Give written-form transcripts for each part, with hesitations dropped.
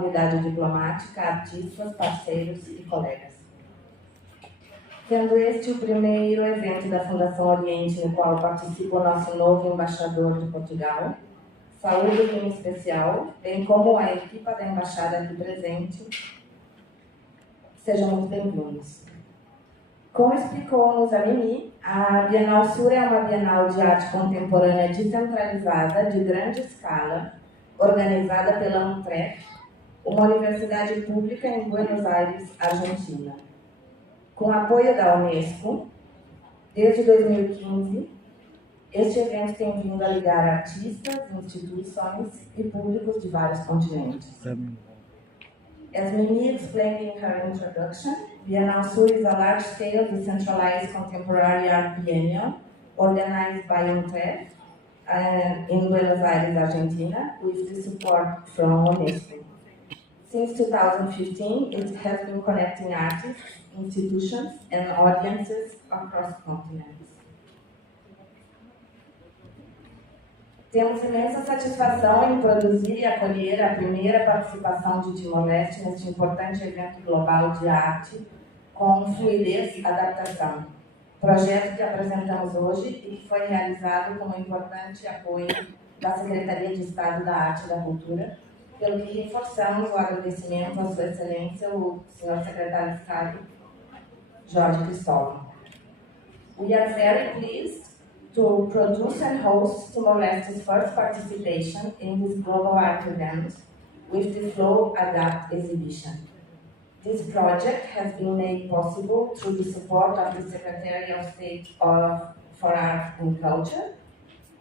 comunidade diplomática, artistas, parceiros e colegas. Sendo este o primeiro evento da Fundação Oriente no qual participa o nosso novo embaixador de Portugal, saúdo em especial, bem como a equipa da embaixada aqui presente. Sejam muito bem-vindos. Como explicou-nos a Mimi, a Bienal Sur é uma Bienal de arte contemporânea descentralizada, de grande escala, organizada pela UNTREF, uma universidade pública em Buenos Aires, Argentina. Com apoio da Unesco, desde 2015, este evento tem vindo a ligar artistas, instituições e públicos de vários continentes. As Mimi explained in her introduction, Bienal Sur is a large-scale decentralized contemporary art biennial organized by UNTREF in Buenos Aires, Argentina, with the support from UNESCO. Since 2015, it has been connecting artists, institutions, and audiences across continents. Temos imensa satisfação em produzir e acolher a primeira participação de Timor-Leste neste importante evento global de arte com fluidez e adaptação. Projeto que apresentamos hoje e que foi realizado com um importante apoio da Secretaria de Estado da Arte e da Cultura, pelo que reforçamos o agradecimento à Sua Excelência, o Senhor Secretário de Estado, Jorge Cristóvão. We are very pleased to produce and host Timor-Leste's first participation in this global art event with the Flow Adapt exhibition. This project has been made possible through the support of the Secretary of State for Art and Culture,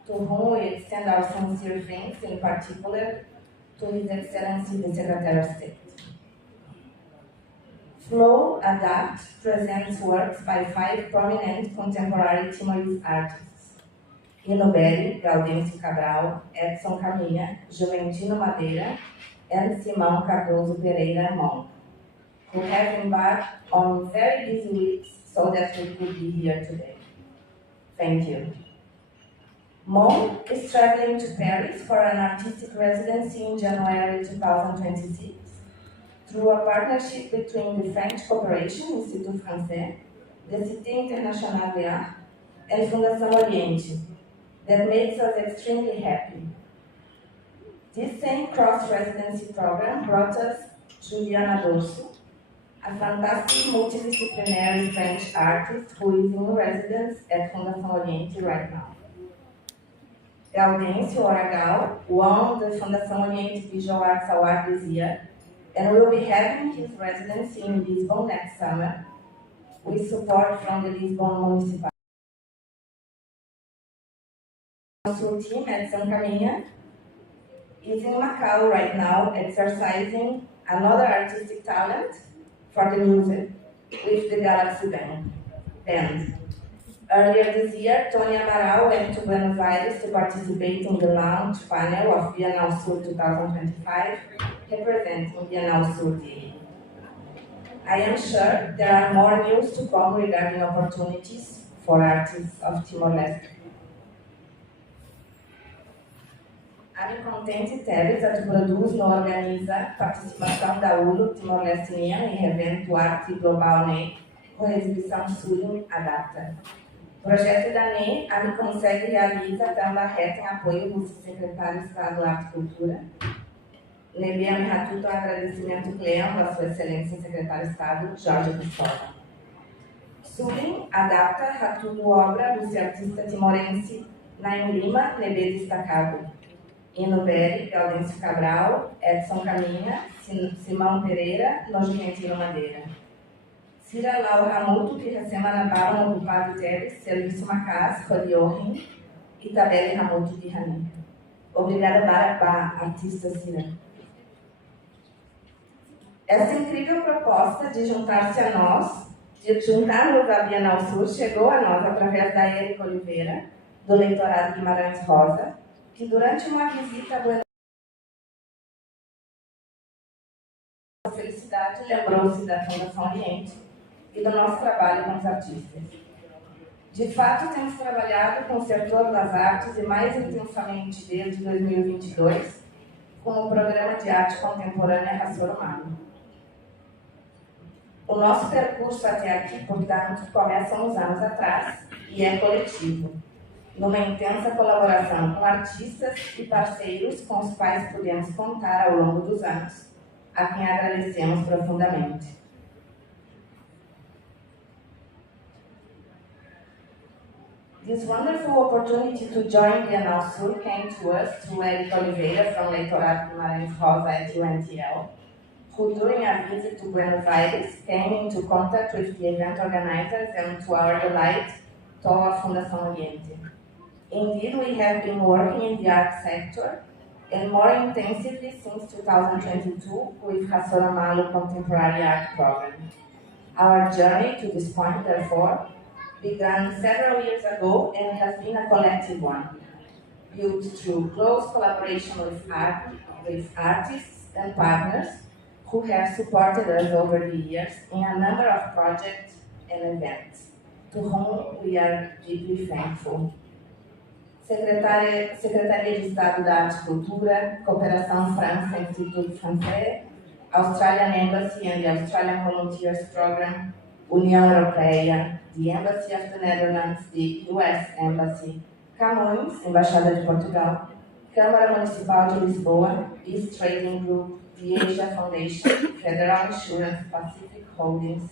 to whom we extend our sincere thanks, in particular to His Excellency the Secretary of State. Flow Adapt presents works by 5 prominent contemporary Timorese artists: Ino Belli, Gaudêncio Cabral, Edson Caminha, Juventino Madeira, and Simão Cardoso Pereira Monk, who have embarked on very busy weeks so that we could be here today. Thank you. Monk is traveling to Paris for an artistic residency in January 2026 through a partnership between the French Cooperation Institut Français, the Cité Internationale d'Art, and Fundação Oriente. That makes us extremely happy. This same cross-residency program brought us Juliana Dorso, a fantastic multidisciplinary French artist who is in residence at Fundação Oriente right now. Gaudêncio Oragal won the Fundação Oriente Visual Arts Award this year and will be having his residency in Lisbon next summer with support from the Lisbon Municipality. Our team at Edson Caminha is in Macau right now, exercising another artistic talent for the music with the Galaxy Band. Earlier this year, Tony Amaral went to Buenos Aires to participate in the launch panel of Bienal Sur 2025, representing Bienal Sur DE. I am sure there are more news to come regarding opportunities for artists of Timor-Leste. A Contente Teves, a que produz e organiza participação da ULO Timor-Leste em evento Arte Global NE, com a exibição Sulim Adapta. Projeto da NE, a que consegue realiza também reta em apoio do Secretário de Estado da Arte e Cultura. Nebiam Ratuto, agradecimento pleno à Sua Excelência Secretário de Estado, Jorge Cristóvão. Sulim Adapta, Ratuto obra do artista timorense Naim Lima, Nebe destacado. Ino Belli, Gaudêncio Cabral, Edson Caminha, Simão Pereira, Nojentino Madeira. Cira Lau Ramuto, que recém Baron ocupado Teres, Serviço Macas, Rodiorin, e Tabeli Ramuto de Rani. Obrigada, Barabá, artista Cira. Essa incrível proposta de juntar-se a nós, de juntar-nos à Bienal Sur, chegou a nós através da Érica Oliveira, do Leitorado Guimarães Rosa, que durante uma visita a Buenos Aires, felicidade lembrou-se da Fundação Oriente e do nosso trabalho com os artistas. De fato, temos trabalhado com o setor das artes e mais intensamente desde 2022, com o Programa de Arte Contemporânea Hassoromalo. O nosso percurso até aqui, portanto, começa uns anos atrás e é coletivo, numa intensa colaboração com artistas e parceiros com os quais pudemos contar ao longo dos anos, a quem agradecemos profundamente. This wonderful opportunity to join Bienal Sur came to us through Eric Oliveira from Leitorato Guimarães Rosa at UNTL, who during a visit to Buenos Aires came into contact with the event organizers and, to our delight, told our Fundação Oriente. Indeed, we have been working in the art sector, and more intensively since 2022 with Hassoromalo Contemporary Art Program. Our journey to this point, therefore, began several years ago and has been a collective one, built through close collaboration with artists and partners who have supported us over the years in a number of projects and events, to whom we are deeply thankful. Secretaria de Estado da Arte e Cultura, Cooperação França Instituto Français, Australian Embassy and the Australian Volunteers Program, União Europeia, the Embassy of the Netherlands, the US Embassy, Camões, Embaixada de Portugal, Câmara Municipal de Lisboa, East Trading Group, the Asia Foundation, Federal Insurance, Pacific Holdings,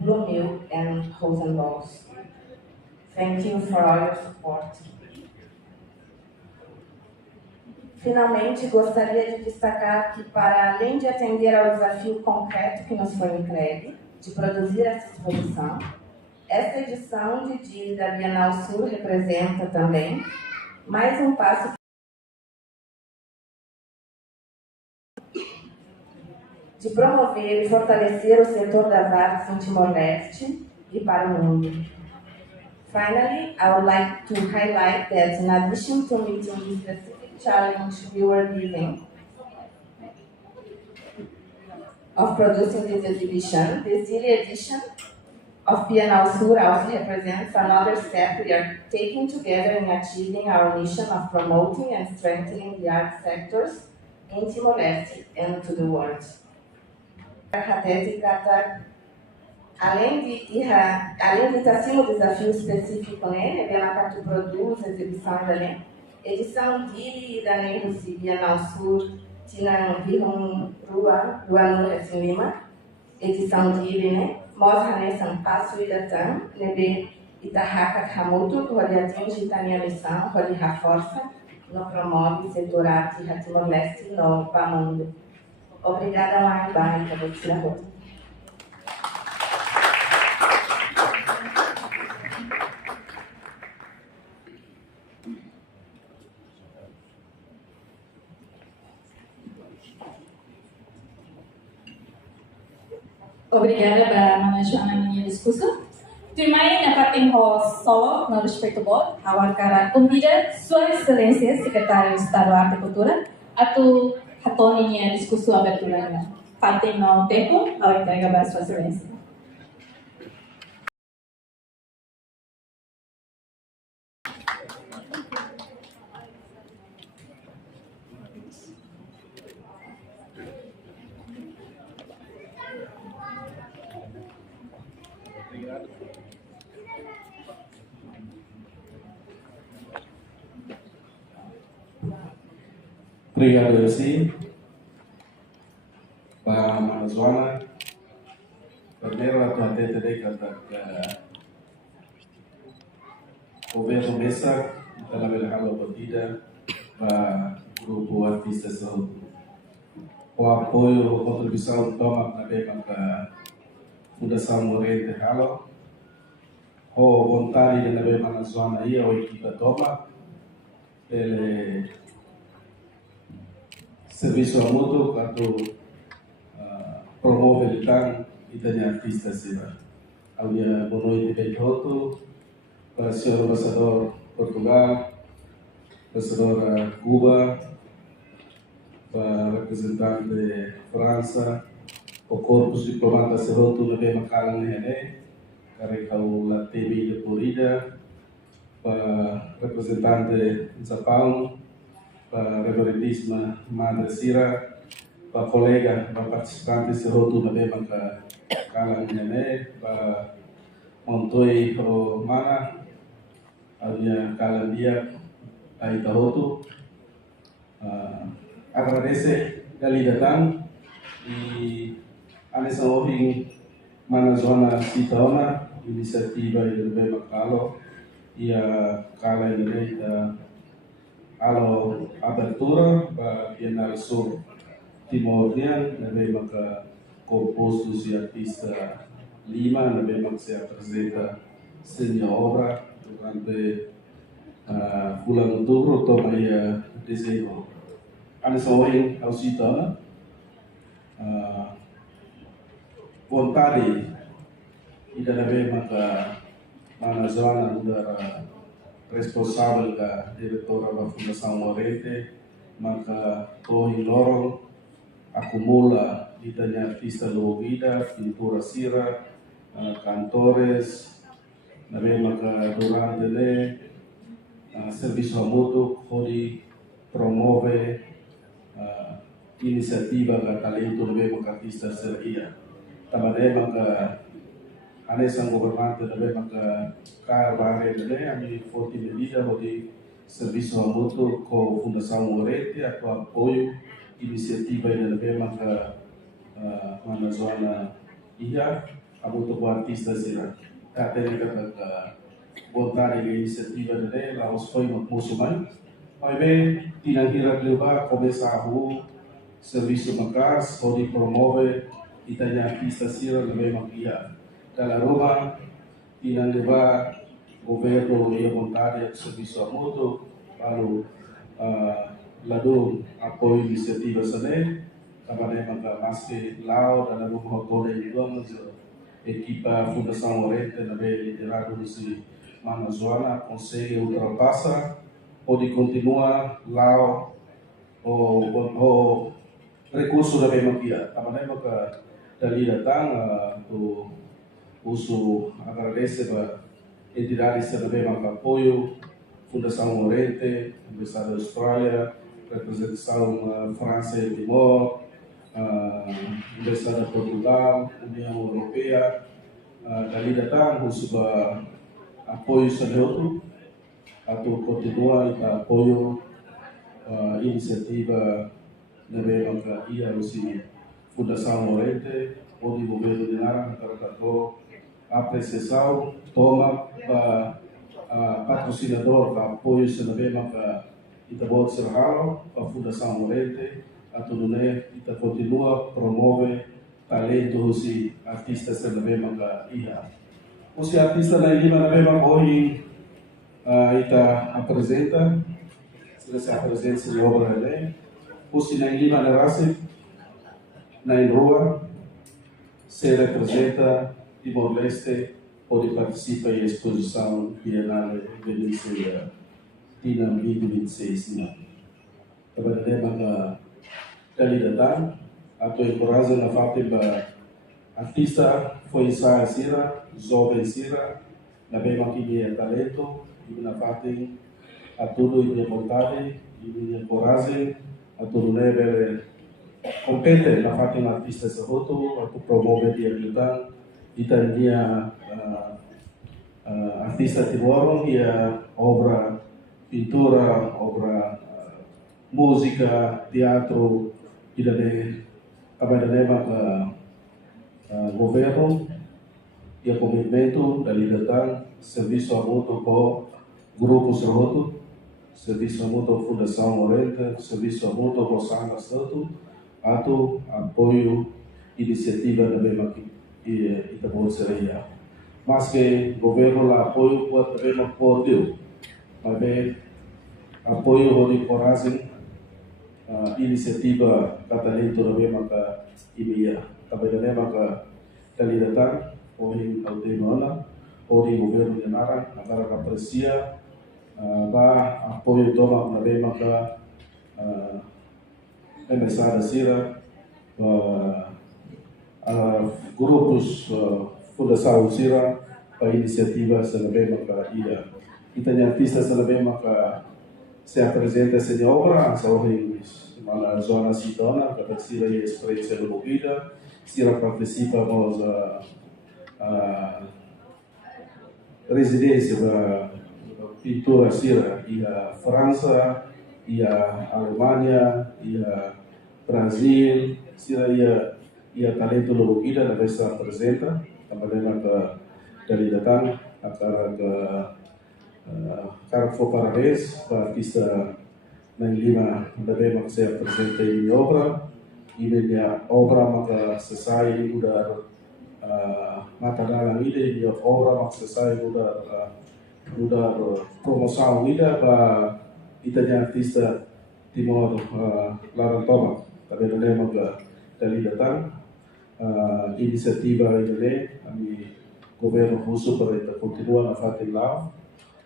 Blue Mill, and Rosenbos. Thank you for all your support. Finalmente, gostaria de destacar que, para além de atender ao desafio concreto que nos foi entregue, de produzir essa exposição, esta edição de DIL da Bienal Sur representa também mais um passo de promover e fortalecer o setor das artes em Timor-Leste e para o mundo. Finally, I would like to highlight that in addition to meeting the specific challenge we were given of producing this exhibition, this yearly edition of Bienal Sur also represents another step we are taking together in achieving our mission of promoting and strengthening the art sectors in Timor-Leste and to the world. Além de estar sendo um desafio específico, né, Bienal produz exibição da edição de da Nerusi Bienal Sur, Tina Vihon Rua Nunes Lima, edição de né, Mosra Nessan Passo Idatan, Nebe Itahaka Kamuto, que atinge Itania Missão, que reforça, no promove o setor arte e Timor-Leste no Pamundo. Obrigada, Marimba, pela tirar. Obrigada para Mana Joana minha discussão. Terminai na parte em solo, no respeito bom, awal cara convida Sua Excelência, Secretário de Estado de Arte e Cultura, atau hatoni minha discussão abertura. Parte no tempo, ao entrega para Sua Excelência. Obrigado, Elci. Para a Joana, primeiro a tua década o governo Mesa, pela melhor partida para o grupo Artistas Saúde. O apoio e contribuição toma na para Fundação Oriente Halo, o vontade de levar na zona aí, a equipe toma, ele serviço mútuo quando promove o TAN e tem artistas. Havia boa noite de todo para o senhor embaixador Portugal, embaixador Cuba, para o representante de França, o corpo diplomata Serroto na Bema Kalan Nene, Caricau La TV de Florida, para o representante do Japão, para Reverendíssima Madre Sira, para colega, para participantes de roto na bema ka kalang nene, para Montoy o Mana, havia kalang dia ay tahoto. Agradece kali datang di Anessa Ohing Mana Zona Sitaona, inisiativa del Bema Kalo, ia kala ini alo abertura para Bienal Sur Timor-Oriente, na Bema ka composto de artista Lima, na Bema que se apresenta sem obra durante bulan outubro, toma ia dezembro. Anessa Ohing ao Sitaona, vontade e da Bema ka Mana Zona da responsável da diretora da Fundação Oriente, maka Tohi Lorong acumula ditanya artista Lovida, pintura Sira, cantores, nabe maka durante le serviço mútuo, onde promove iniciativa da talento nabe maka artista Seria. Também maka Anessa governante nabe maka Carvare dele, a minha forte medida de serviço mútuo com a Fundação Oriente, a apoio iniciativa da Bema Mana Zona Ia, a muito artista será. A técnica vontade de iniciativa dele, lá os foi muito muçulmano. Mas bem, tinha que levar começar o serviço macas, onde promove e tem artista será na Bema Ia. Dalam rumah tinha levar governo e a vontade de serviço mútuo, lalu lado apoio inisiativa sana, também maka masih lau dalam rumah kode juga equipa Fundação Oriente na liderado de Mana Zona consegue ultrapassa, pode continuar lau o recurso da bem maquia, também maka dali datang tu uso agradece para entidades que também apoio, Fundação Oriente, Universidade da Austrália, representação França e Timor, Universidade de Portugal, União Europeia, dali datang usaha apoio seneutro, atau continua e apoio inisiativa da Bema ia Rusi Fundação Oriente, onde o governo de Nara tratou apreciação, toma patrocinador para apoio na Bema que Itabot Serralo, a Fundação Oriente, a Tunune, Ita continua promove talento os artistas na Bema que ia. Os artistas na Lima na Bema hoje Ita apresenta, se apresenta em obra dele, os na Lima na Racing, na rua, se representa Timor-Leste, onde participa em exposição Bienal de Venecia, Tina 2026. Kepada maka dali datang atau encoraja na Fatima artista foi ensaiar Sira, jovem Sira, na bem que é talento, e na Fatima a tudo e vontade, e encoraja a tudo nível compete na Fatima artista seroto, atau promove dia kita, kita dia artista Timor, dia obra pintura, obra música, teatro, e daí abadalema governo e o comitmento da liderança, serviço mútuo com grupos roto, serviço mútuo Fundação Oriente, serviço mútuo com Sanga Estado, atau apoio iniciativa da Bema e Itabot Seria. Mas que governo lá apoio buat Bema pode, mas apoio de coragem inisiativa talento da Bema que ia. Também da Bema que ali datang, oleh Altemana, oleh governo de Nara, agora que aprecia, apoio toma da Bema que emissada Sira, grupos Fundação Sira, para inisiativa Salabema que ia. Kita artistas Salabema que se apresenta essa obra, na zona cidadã, que participa da experiência do vida, se participa da residência da pintura Sira e a França, e a Alemanha, e a Brasil, Sira e a talento do vida, da vez apresenta, também na candidatura, cara for parabéns para a artista ng lima na bem que se apresenta em obra e a obra maka selesai udah mata dalam ide a obra maka selesai udah promoção ida ba itanya artista timor larang tomak tapi ada maka dari datang inisiativa ini kami governo russo para continuar a fazer lá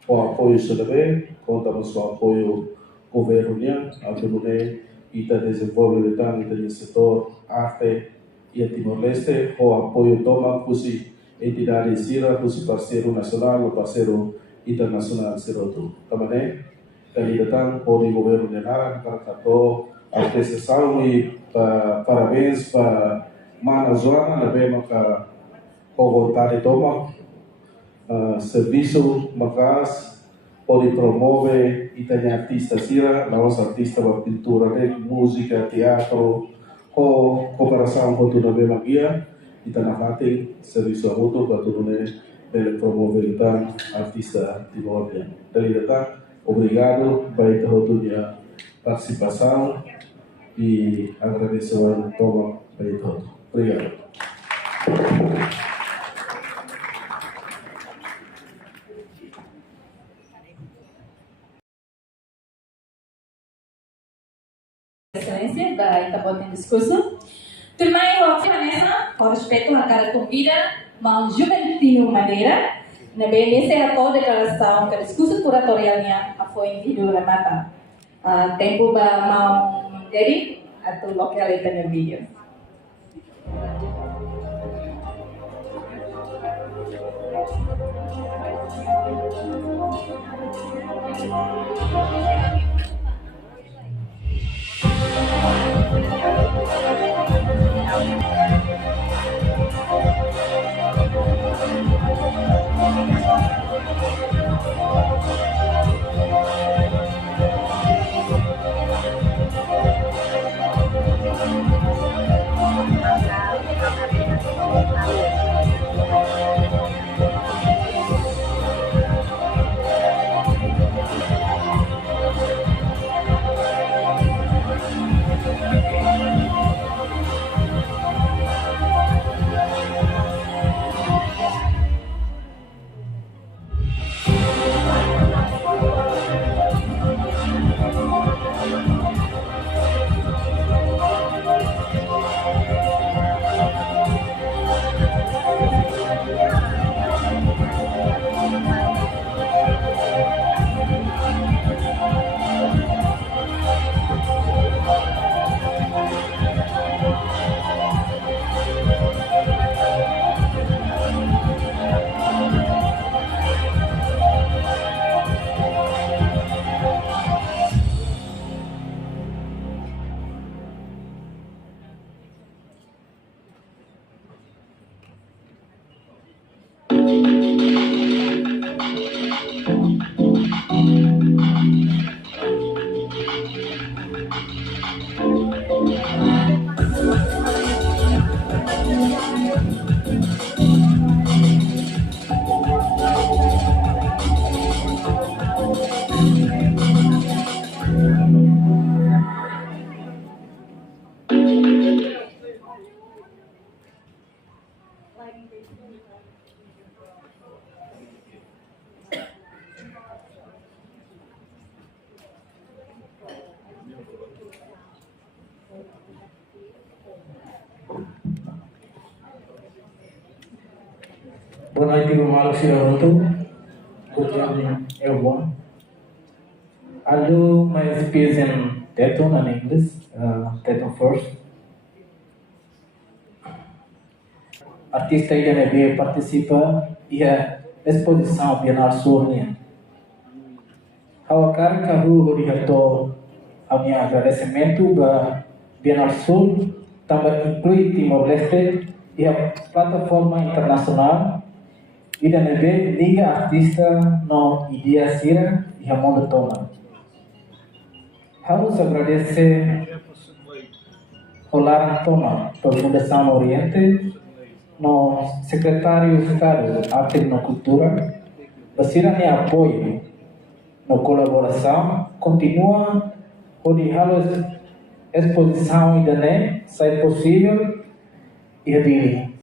com apoio CDB, contamos com apoio governo até ita desenvolve no setor arte e Timor-Leste, com apoio toma kusi entidade Sira, kusi parceiro nacional ou parceiro internacional Sirotu. Também dari datang dari governo de Nara para apreciação e parabéns para mana zona na bem maka com vontade toma serviço makas pode promove itanya artista Sira, lawas artista ba pintura música, teatro, com cooperação com tudo bem magia, itana fating serviço amuto para tudo ele promove então artista timor-leste. Dari datang, obrigado by toda participação e agradecimento toma by todo. Obrigado. Excelência da Itabota em discurso. Termai waktu Vanessa, com respeito à cara convida, Mão Juventino Madeira, na BNC a declaração que discurso curatorialnya foi em vídeo remata. Tempo ba Mão Derek atau lokal itu no vídeo. Boa noite, Malu. Good evening, everyone. I'll do my speech in Teton and English. Teton first. Artista INB participa e a exposição Bienal Surnia. Hawakara Kahu Horihato, ao meu agradecimento da Bienal Sul, também inclui Timor-Leste e a plataforma internacional e da Liga Artista no Idia Sira e Ramon Toma. Vamos agradecer Rolar Toma, por Fundação Oriente, no Secretário de Estado de Arte e Cultura, Basira me apoio na colaboração, continua a exposição e daí, se é possível, e a